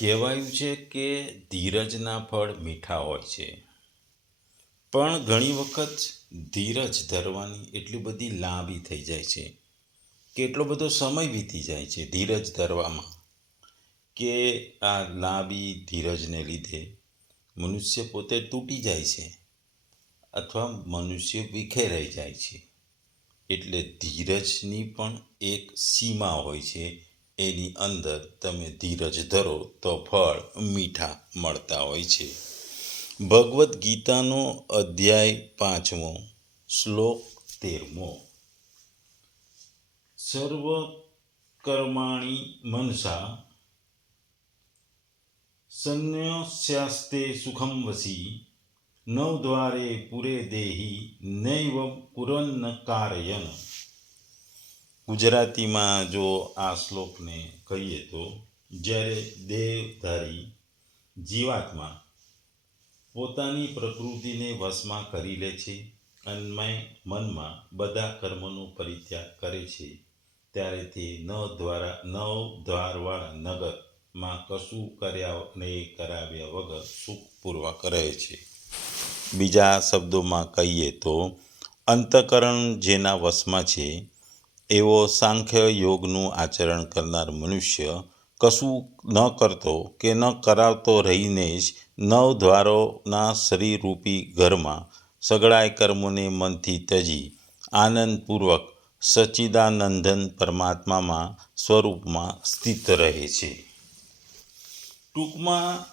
કહેવાયું છે કે ધીરજના ફળ મીઠા હોય છે. પણ ઘણી વખત ધીરજ ધરવાની એટલી બધી લાંબી થઈ જાય છે કે એટલો બધો સમય વીતી જાય છે ધીરજ ધરવામાં કે આ લાંબી ધીરજને લીધે મનુષ્ય પોતે તૂટી જાય છે અથવા મનુષ્ય વિખેરાઈ જાય છે. એટલે ધીરજની પણ એક સીમા હોય છે એની અંદર તમે ધીરજ ધરો તો ફળ મીઠા મળતા હોય છે. ભગવદ્ ગીતાનો અધ્યાય પાંચમો શ્લોક તેરમો. સર્વ કર્માણી મનસા સંન્યસ્યાસ્તે સુખમ વસી, નવદ્વારે પુરે દેહી નૈવ પુરન્ન કારયન. ગુજરાતીમાં જો આ શ્લોકને કહીએ તો, જ્યારે દેહધારી જીવાત્મા પોતાની પ્રકૃતિને વશમાં કરી લે છે અન્મય મનમાં બધા કર્મનો પરિત્યાગ કરે છે, ત્યારે તે નવ દ્વારા નવ દ્વારવાળા નગરમાં કશું કર્યા નહીં કરાવ્યા વગર સુખપૂર્વક રહે છે. બીજા શબ્દોમાં કહીએ તો, અંતકરણ જેના વશમાં છે એવો સાંખ્ય યોગનું આચરણ કરનાર મનુષ્ય કશું ન કરતો કે ન કરાવતો રહીને જ નવ દ્વારોના શરીરરૂપી ઘરમાં સગળાય કર્મોને મનથી તજી આનંદપૂર્વક સચ્ચિદાનંદન પરમાત્મામાં સ્વરૂપમાં સ્થિત રહે છે. ટૂંકમાં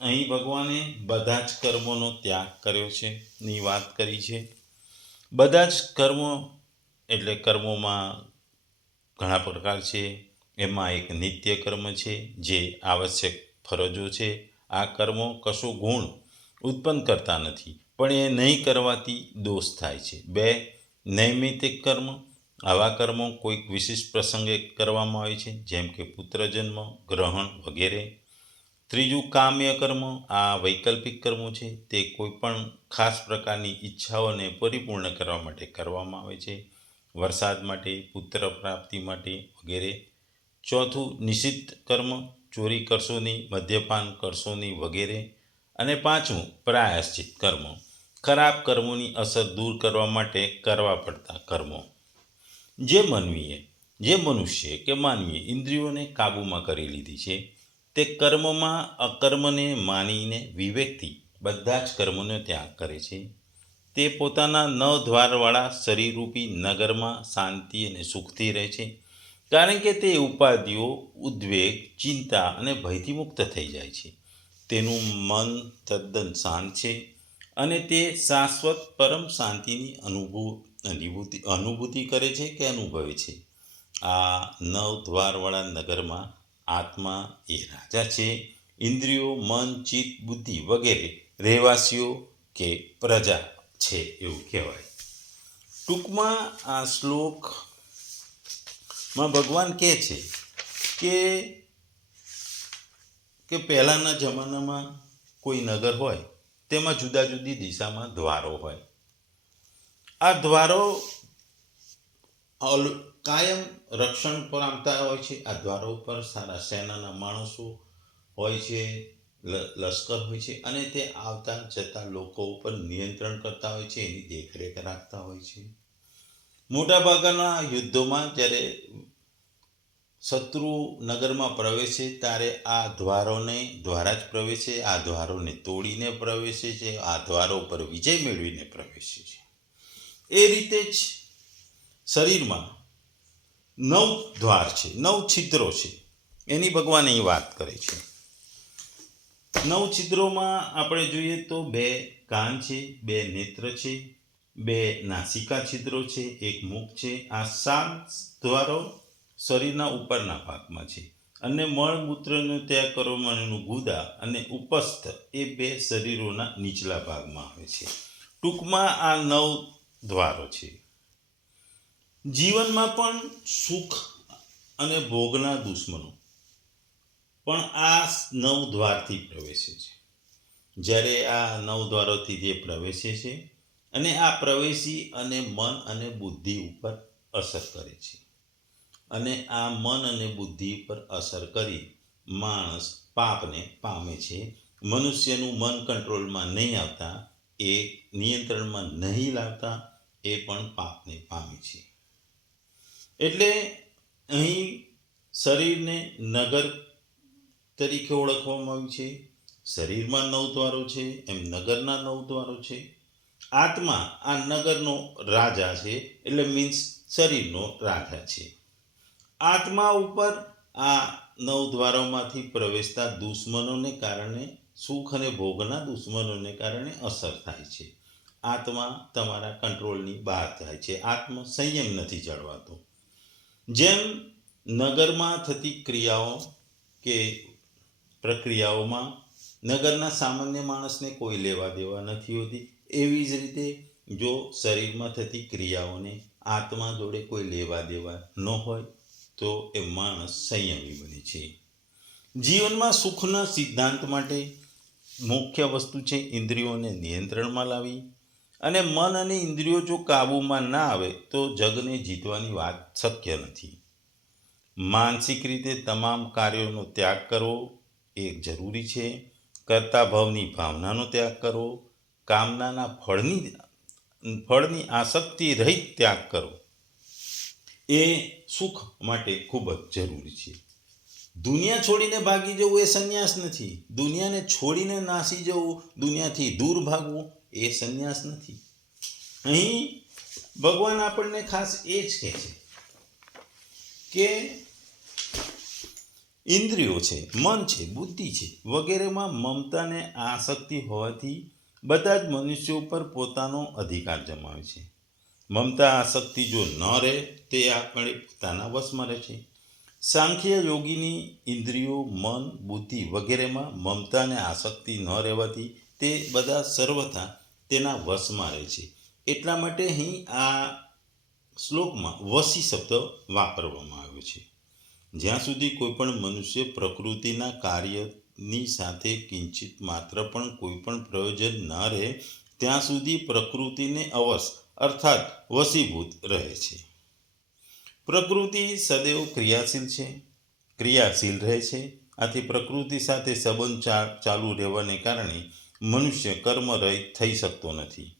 અહીં ભગવાને બધા જ કર્મોનો ત્યાગ કર્યો છે, ની વાત કરી છે. બધા જ કર્મો એટલે કર્મોમાં ઘણા પ્રકાર છે. એમાં એક નિત્ય કર્મ છે, જે આવશ્યક ફરજો છે. આ કર્મો કશો ગુણ ઉત્પન્ન કરતા નથી, પણ એ નહીં કરવાથી દોષ થાય છે. બે નૈમિતિક કર્મ. આવા કર્મો કોઈક વિશિષ્ટ પ્રસંગે કરવામાં આવે છે, જેમ કે પુત્રજન્મ ગ્રહણ વગેરે. ત્રીજું, કામ્ય કર્મ. આ વૈકલ્પિક કર્મો છે, તે કોઈપણ ખાસ પ્રકારની ઈચ્છાઓને પરિપૂર્ણ કરવા માટે કરવામાં આવે છે. વરસાદ માટે, પુત્ર પ્રાપ્તિ માટે વગેરે. ચોથું નિષિદ્ધ કર્મ, ચોરી કરશો નહીં મદ્યપાન કરશો નહીં વગેરે. અને પાંચમું, પ્રાયશ્ચિત કર્મ. ખરાબ કર્મોની અસર દૂર કરવા માટે કરવા પડતા કર્મો. જે માનવીએ, જે મનુષ્ય કે માનવીએ ઇન્દ્રિયોને કાબૂમાં કરી લીધી છે, તે કર્મમાં અકર્મને માનીને વિવેકથી બધા જ કર્મોનો ત્યાગ કરે છે. તે પોતાના નવ શરીરરૂપી નગરમાં શાંતિ અને સુખથી રહે છે. કારણ કે તે ઉપાધિઓ, ઉદ્વેગ, ચિંતા અને ભયથી મુક્ત થઈ જાય છે. તેનું મન તદ્દન શાંત છે અને તે શાશ્વત પરમ શાંતિની અનુભવ અનુભૂતિ અનુભૂતિ કરે છે કે અનુભવે છે. આ નવ દ્વારવાળા નગરમાં આત્મા એ રાજા છે. ઇન્દ્રિયો, મન, ચિત્ત, બુદ્ધિ વગેરે રહેવાસીઓ કે પ્રજા છે એવું કહેવાય. ટૂંકમાં આ શ્લોકમાં ભગવાન કહે છે કે કે પહેલાંના જમાનામાં કોઈ નગર હોય, તેમાં જુદા જુદી દિશામાં દ્વારો હોય. આ દ્વારો કાયમ રક્ષણ પામતા હોય છે, આ દ્વારો ઉપર સારા સેનાના માણસો હોય છે લશ્કર હોય છે અને તે આવતા જતા લોકો ઉપર નિયંત્રણ કરતા હોય છે, એની દેખરેખ રાખતા હોય છે. મોટાભાગના યુદ્ધોમાં જ્યારે શત્રુ નગરમાં પ્રવેશે ત્યારે આ દ્વારોને, દ્વારા જ પ્રવેશે, આ દ્વારોને તોડીને પ્રવેશે છે, આ દ્વારો પર વિજય મેળવીને પ્રવેશે છે. એ રીતે જ શરીરમાં નવ દ્વાર છે, નવ છિદ્રો છે. એની ભગવાન અહીં વાત કરે છે. નવ છિદ્રોમાં આપણે જોઈએ તો બે કાન છે, બે નેત્ર છે, બે નાસિકા છિદ્રો છે, એક મુખ છે. આ સાત દ્વારો શરીરના ઉપરના ભાગમાં છે. અને મળમૂત્રનો ત્યાગ કરવાનું ગુદા અને ઉપસ્થ એ બે શરીરોના નીચલા ભાગમાં આવે છે. ટૂંકમાં આ નવ દ્વારો છે. જીવનમાં પણ સુખ અને ભોગના દુશ્મનો પણ આ નવ દ્વારથી પ્રવેશે છે. જ્યારે આ નવ દ્વારોથી જે પ્રવેશે છે અને આ પ્રવેશી અને મન અને બુદ્ધિ ઉપર અસર કરે છે. અને આ મન અને બુદ્ધિ પર અસર કરી માણસ પાપને પામે છે. મનુષ્યનું મન કંટ્રોલમાં નહીં આવતા, એ નિયંત્રણમાં નહીં લાવતા, એ પણ પાપને પામે છે. એટલે અહીં શરીરને નગર તરીકે ઓળખવામાં આવી છે. શરીરમાં નવ દ્વારો છે, એમ નગરના નવ દ્વારો છે. આત્મા આ નગરનો રાજા છે, એટલે મીન્સ શરીરનો રાજા છે. આત્મા ઉપર આ નવ દ્વારોમાંથી પ્રવેશતા દુશ્મનોને કારણે સુખ અને ભોગના દુશ્મનોને કારણે અસર થાય છે. આત્મા તમારા કંટ્રોલની બહાર થાય છે. આત્મ સંયમ નથી જળવાતો. જેમ નગરમાં થતી ક્રિયાઓ કે પ્રક્રિયાઓમાં નગરના સામાન્ય માણસને કોઈ લેવા દેવા નથી હોતી. એવી જ રીતે જો શરીરમાં થતી ક્રિયાઓને આત્મા જોડે કોઈ લેવા દેવા ન હોય, તો એ માણસ સંયમી બને છે. જીવનમાં સુખના સિદ્ધાંત માટે મુખ્ય વસ્તુ છે ઇન્દ્રિયોને નિયંત્રણમાં લાવી અને મન અને ઇન્દ્રિયો જો કાબૂમાં ના આવે, તો જગને જીતવાની વાત શક્ય નથી. માનસિક રીતે તમામ કાર્યોનો ત્યાગ કરવો એ જરૂરી છે. કરતા ભાવની ભાવનાનો ત્યાગ કરવો કામનાના ફળની ફળની આસક્તિ રહિત ત્યાગ કરો. એ સુખ માટે ખૂબ જ જરૂરી છે. દુનિયા છોડીને ભાગી જવું એ સંન્યાસ નથી. દુનિયાને છોડીને નાસી જવું, દુનિયાથી દૂર ભાગવું એ સંન્યાસ નથી. અહીં ભગવાન આપણને ખાસ એ જ કહે છે કે ઇન્દ્રિયો છે, મન છે, બુદ્ધિ છે, વગેરેમાં મમતાને આસક્તિ હોવાથી બધા જ મનુષ્યો ઉપર પોતાનો અધિકાર જમાવે છે. મમતા આસક્તિ જો ન રહે, તે આપણે પોતાના વશમાં રહે છે. સાંખ્ય યોગીની ઇન્દ્રિયો, મન, બુદ્ધિ વગેરેમાં મમતાને આસક્તિ ન રહેવાથી તે બધા સર્વથા તેના વશમાં રહે છે. એટલા માટે અહીં આ શ્લોકમાં વસી શબ્દ વાપરવામાં આવ્યો છે. જ્યાં સુધી કોઈ પણ મનુષ્ય પ્રકૃતિના કાર્યની સાથે કિંચિત માત્ર પણ કોઈ પણ પ્રયોજન ન રહે, ત્યાં સુધી પ્રકૃતિને અવશ, અર્થાત વસીભૂત રહે છે. પ્રકૃતિ સદૈવ ક્રિયાશીલ છે, ક્રિયાશીલ રહે છે. આથી પ્રકૃતિ સાથે સંબંધ ચાલુ રહેવાને કારણે મનુષ્ય કર્મરહિત થઈ શકતો નથી.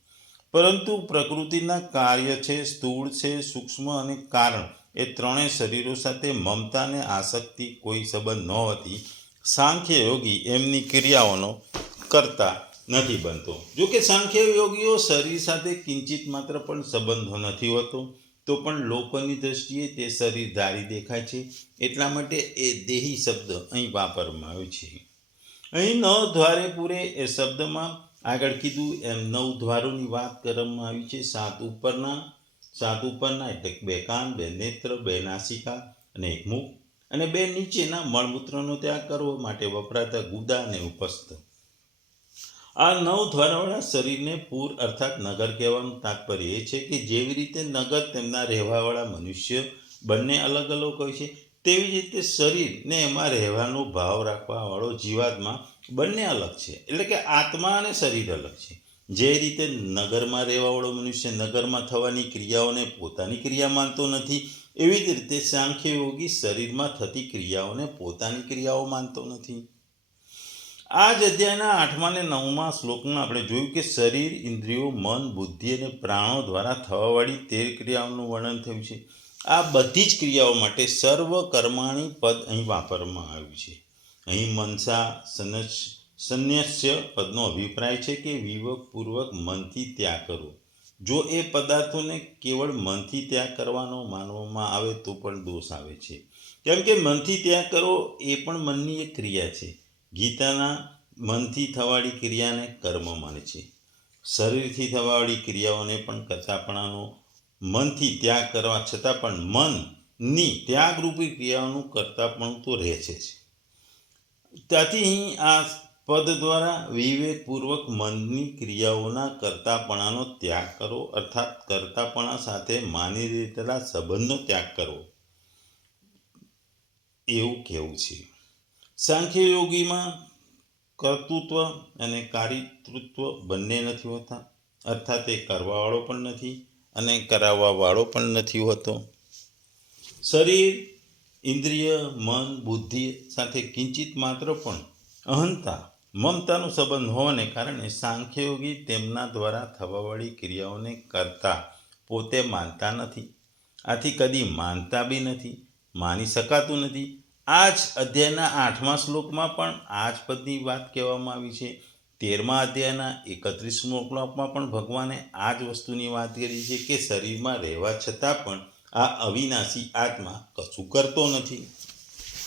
પરંતુ પ્રકૃતિના કાર્ય છે, સ્થૂળ છે, સૂક્ષ્મ અને કારણ એ ત્રણેય શરીરો સાથે મમતાને આસક્તિ કોઈ સંબંધ ન હોતી સાંખ્ય યોગી એમની ક્રિયાઓનો કરતા નથી બનતો. જો કે સાંખ્ય યોગીઓ શરીર સાથે કિંચિત માત્ર પણ સંબંધો નથી હોતો, તો પણ લોકોની દ્રષ્ટિએ તે શરીર ધારી દેખાય છે. એટલા માટે એ દેહી શબ્દ અહીં વાપરવામાં આવ્યો છે. અહીં નવ દ્વારે પૂરે એ શબ્દમાં આગળ કીધું એમ નવ દ્વારોની વાત કરવામાં આવી છે. સાત ઉપરના સાત ઉપરના એટલે બે કાન, બે નેત્ર, બે નાસિકા અને એક મુખ અને બે નીચેના મળમૂત્રનો ત્યાગ કરવો માટે વપરાતા ગુદા અને ઉપસ્થ. આ નવ દ્વારવાળા શરીરને પૂર અર્થાત નગર કહેવાનું તાત્પર્ય એ છે કે જેવી રીતે નગર તેમના રહેવાવાળા મનુષ્ય બંને અલગ અલગ હોય છે, તેવી જ રીતે શરીરને એમાં રહેવાનો ભાવ રાખવાવાળો જીવાત્મા બંને અલગ છે. એટલે કે આત્મા અને શરીર અલગ છે. જે રીતે નગરમાં રહેવાવાળો મનુષ્ય નગરમાં થવાની ક્રિયાઓને પોતાની ક્રિયા માનતો નથી, એવી જ રીતે સાંખ્ય યોગી શરીરમાં થતી ક્રિયાઓને પોતાની ક્રિયાઓ માનતો નથી. આ જ અધ્યાયના આઠમા અને નવમા શ્લોકમાં આપણે જોયું કે શરીર, ઇન્દ્રિયો, મન, બુદ્ધિ અને પ્રાણો દ્વારા થવાવાળી તેર ક્રિયાઓનું વર્ણન થયું છે. આ બધી જ ક્રિયાઓ માટે સર્વ કર્માણી પદ અહીં વાપરવામાં આવ્યું છે. અહીં મનસા, સનસ સંન્યસ્ય પદનો અભિપ્રાય છે કે વિવેકપૂર્વક મનથી ત્યાગ કરો જો એ પદાર્થોને કેવળ મનથી ત્યાગ કરવાનો માનવામાં આવે તો પણ દોષ આવે છે. કેમ કે મનથી ત્યાગ કરવો એ પણ મનની એક ક્રિયા છે. ગીતાના મનથી થવાળી ક્રિયાને કર્મ માને છે. શરીરથી થવાવાળી ક્રિયાઓને પણ કરતાપણાનો મનથી ત્યાગ કરવા છતાં પણ મનની ત્યાગરૂપી ક્રિયાઓનું કરતાપણું તો રહે છે ત્યાંથી આ પદ દ્વારા વિવેકપૂર્વક મનની ક્રિયાઓના કરતાપણાનો ત્યાગ કરો, અર્થાત કરતાપણા સાથે માની લીધેલા સંબંધનો ત્યાગ કરવો એવું કહેવું છે. સાંખ્ય યોગીમાં કર્તૃત્વ અને કારિતૃત્વ બંને નથી હોતા. અર્થાત એ કરવાવાળો પણ નથી અને કરાવવાવાળો પણ નથી હોતો. શરીર, ઇન્દ્રિય, મન, બુદ્ધિ સાથે કિંચિત માત્ર પણ અહંતા મમતાનો સંબંધ હોવાને કારણે સાંખ્યયોગી તેમના દ્વારા થવાવાળી ક્રિયાઓને કરતા પોતે માનતા નથી. આથી કદી માનતા બી નથી, માની શકાતું નથી. આ જ અધ્યાયના આઠમા શ્લોકમાં પણ આ જ પદની વાત કહેવામાં આવી છે. તેરમા અધ્યાયના એકત્રીસમો શ્લોકમાં પણ ભગવાને આ જ વસ્તુની વાત કરી છે કે શરીરમાં રહેવા છતાં પણ આ અવિનાશી આત્મા કશું કરતો નથી.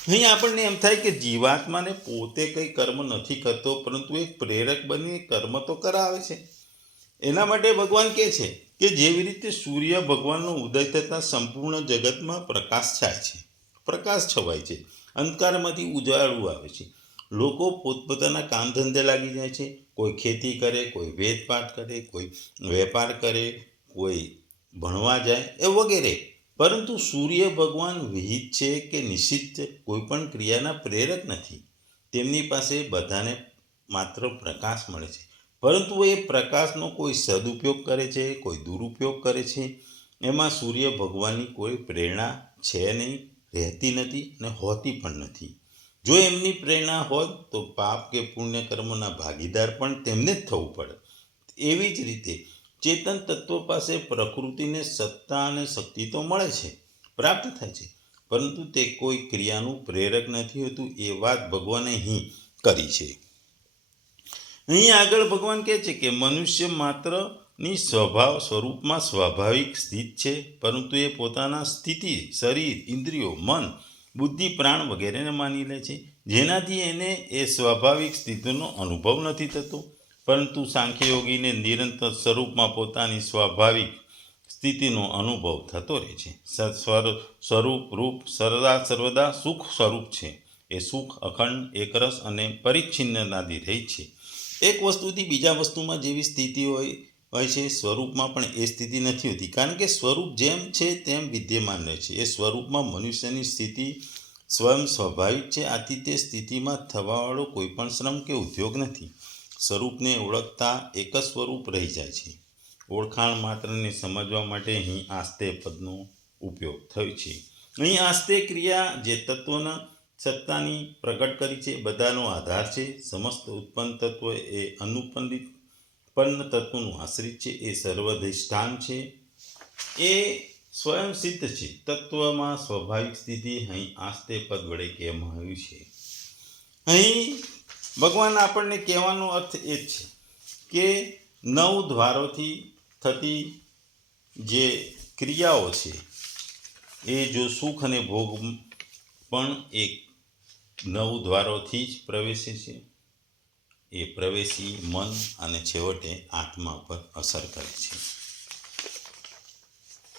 અહીં આપણને એમ થાય કે જીવાત્માને પોતે કંઈ કર્મ નથી કરતો, પરંતુ એક પ્રેરક બની કર્મ તો કરાવે છે. એના માટે ભગવાન કહે છે કે જેવી રીતે સૂર્ય ભગવાનનો ઉદય થતાં સંપૂર્ણ જગતમાં પ્રકાશ છાય છે. પ્રકાશ છવાય છે. અંધકારમાંથી ઉજાળું આવે છે. લોકો પોતપોતાના કામ ધંધે લાગી જાય છે. કોઈ ખેતી કરે, કોઈ વેદપાઠ કરે, કોઈ વેપાર કરે, કોઈ ભણવા જાય એ વગેરે. પરંતુ સૂર્ય ભગવાન વિહિત છે કે નિશ્ચિત છે કોઈ પણ ક્રિયાના પ્રેરક નથી. તેમની પાસે બધાને માત્ર પ્રકાશ મળે છે. પરંતુ એ પ્રકાશનો કોઈ સદુપયોગ કરે છે, કોઈ દુરુપયોગ કરે છે? એમાં સૂર્ય ભગવાનની કોઈ પ્રેરણા છે નહીં, રહેતી નથી અને હોતી પણ નથી. જો એમની પ્રેરણા હોત, તો પાપ કે પુણ્ય કર્મના ભાગીદાર પણ તેમને જ થવું પડે. એવી જ રીતે ચેતન તત્વો પાસે પ્રકૃતિને સત્તા અને શક્તિ તો મળે છે, પ્રાપ્ત થાય છે. પરંતુ તે કોઈ ક્રિયાનું પ્રેરક નથી હોતું, એ વાત ભગવાને અહીં કરી છે. અહીં આગળ ભગવાન કહે છે કે મનુષ્ય માત્રની સ્વભાવ સ્વરૂપમાં સ્વાભાવિક સ્થિત છે, પરંતુ એ પોતાના સ્થિતિ, શરીર, ઇન્દ્રિયો, મન, બુદ્ધિ, પ્રાણ વગેરેને માની લે છે. જેનાથી એને એ સ્વાભાવિક સ્થિતિનો અનુભવ નથી થતો. પરંતુ સાંખ્યયોગીને નિરંતર સ્વરૂપમાં પોતાની સ્વાભાવિક સ્થિતિનો અનુભવ થતો રહે છે. સ્વરૂપ, રૂપ સર્વદા સર્વદા સુખ સ્વરૂપ છે. એ સુખ, અખંડ, એકરસ અને પરિચ્છિન્નતાથી રહી છે. એક વસ્તુથી બીજા વસ્તુમાં જેવી સ્થિતિ હોય હોય છે, સ્વરૂપમાં પણ એ સ્થિતિ નથી હોતી. કારણ કે સ્વરૂપ જેમ છે તેમ વિદ્યમાન રહે છે. એ સ્વરૂપમાં મનુષ્યની સ્થિતિ સ્વયં સ્વાભાવિક છે. આથી તે સ્થિતિમાં થવાવાળો કોઈ પણ શ્રમ કે ઉદ્યોગ નથી. સ્વરૂપને ઓળખતા એક જ સ્વરૂપ રહી જાય છે. ઓળખાણ માત્રને સમજવા માટે અહીં આસ્તે પદનો ઉપયોગ થયો છે. અહીં આસ્તે ક્રિયા જે તત્વના સત્તાની પ્રગટ કરી છે, બધાનો આધાર છે. સમસ્ત ઉત્પન્ન તત્વ એ અનુપન્નિત ઉત્પન્ન તત્વનું આશ્રિત છે. એ સર્વધિષ્ઠાન છે. એ સ્વયં સિદ્ધ છે. તત્વમાં સ્વાભાવિક સ્થિતિ અહીં આસ્તે પદ વડે કહેવામાં આવ્યું છે. અહીં ભગવાન આપણને કહેવાનો અર્થ એ જ છે કે નવ દ્વારોથી થતી જે ક્રિયાઓ છે, એ જો સુખ અને ભોગ પણ એક નવ દ્વારોથી જ પ્રવેશે છે, એ પ્રવેશી મન અને છેવટે આત્મા પર અસર કરે છે.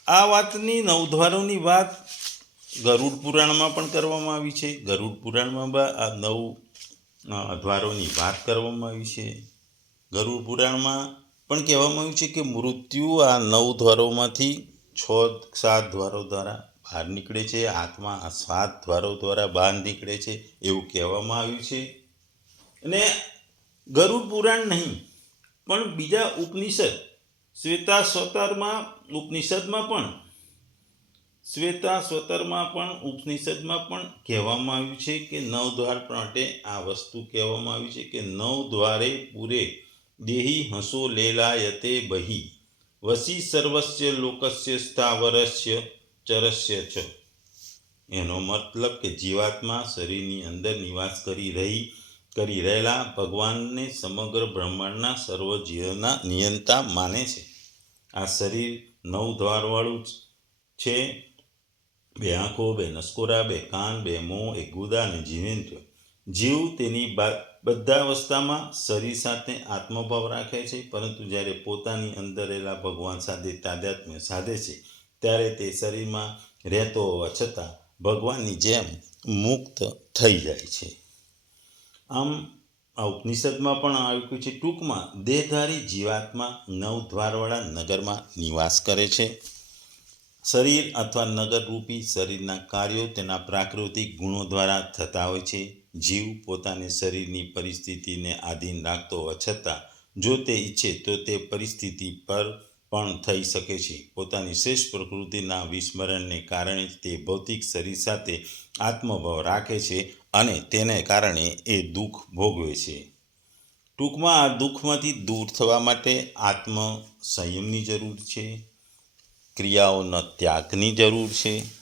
આ વાતની નવદ્વારોની વાત ગરુડ પુરાણમાં પણ કરવામાં આવી છે. ગરુડ પુરાણમાં આ નવ દ્વારોની વાત કરવામાં આવી છે. ગરુડ પુરાણમાં પણ કહેવામાં આવ્યું છે કે મૃત્યુ આ નવ દ્વારોમાંથી છ, સાત દ્વારો દ્વારા બહાર નીકળે છે. આત્મા આ સાત દ્વારો દ્વારા બહાર નીકળે છે એવું કહેવામાં આવ્યું છે. અને ગરુડ પુરાણ નહીં, પણ બીજા ઉપનિષદ શ્વેતા સ્વતરમાં ઉપનિષદમાં પણ શ્વેતા સ્વતરમાં પણ, ઉપનિષદમાં પણ કહેવામાં આવ્યું છે કે નવ દ્વાર માટે આ વસ્તુ કહેવામાં આવી છે કે નવ દ્વારે પૂરે દેહી હંસો લેલાયતે બહી. વસી સર્વસ્ય લોકસ્ય સ્થાવરસ્ય ચરસ્ય છ. એનો મતલબ કે જીવાત્મા શરીરની અંદર નિવાસ કરી રહી, કરી રહેલા ભગવાનને સમગ્ર બ્રહ્માંડના સર્વ જીવના નિયંતા માને છે. આ શરીર નવ દ્વારવાળું છે. બે આંખો, બે નસકોરા, બે કાન, બે મોં, એક ગુદા અને જીવેન્દ્ર. જીવ તેની બધા અવસ્થામાં શરીર સાથે આત્મભાવ રાખે છે, પરંતુ જ્યારે પોતાની અંદર રહેલા ભગવાન સાથે તાદાત્મ્ય સાધે છે, ત્યારે તે શરીરમાં રહેતો હોવા છતાં ભગવાનની જેમ મુક્ત થઈ જાય છે. આમ, આ ઉપનિષદમાં પણ આવ્યું છે, ટૂંકમાં દેહધારી જીવાત્મા નવ દ્વારવાળા નગરમાં નિવાસ કરે છે. શરીર અથવા નગરરૂપી શરીરના કાર્યો તેના પ્રાકૃતિક ગુણો દ્વારા થતા હોય છે. જીવ પોતાને શરીરની પરિસ્થિતિને આધીન રાખતો હોવા છતાં જો તે ઈચ્છે તો તે પરિસ્થિતિ પર પણ થઈ શકે છે. પોતાની શ્રેષ્ઠ પ્રકૃતિના વિસ્મરણને કારણે તે ભૌતિક શરીર સાથે આત્મભાવ રાખે છે અને તેને કારણે એ દુઃખ ભોગવે છે. ટૂંકમાં આ દુઃખમાંથી દૂર થવા માટે આત્મ સંયમની જરૂર છે. ક્રિયાઓના ત્યાગની જરૂર છે.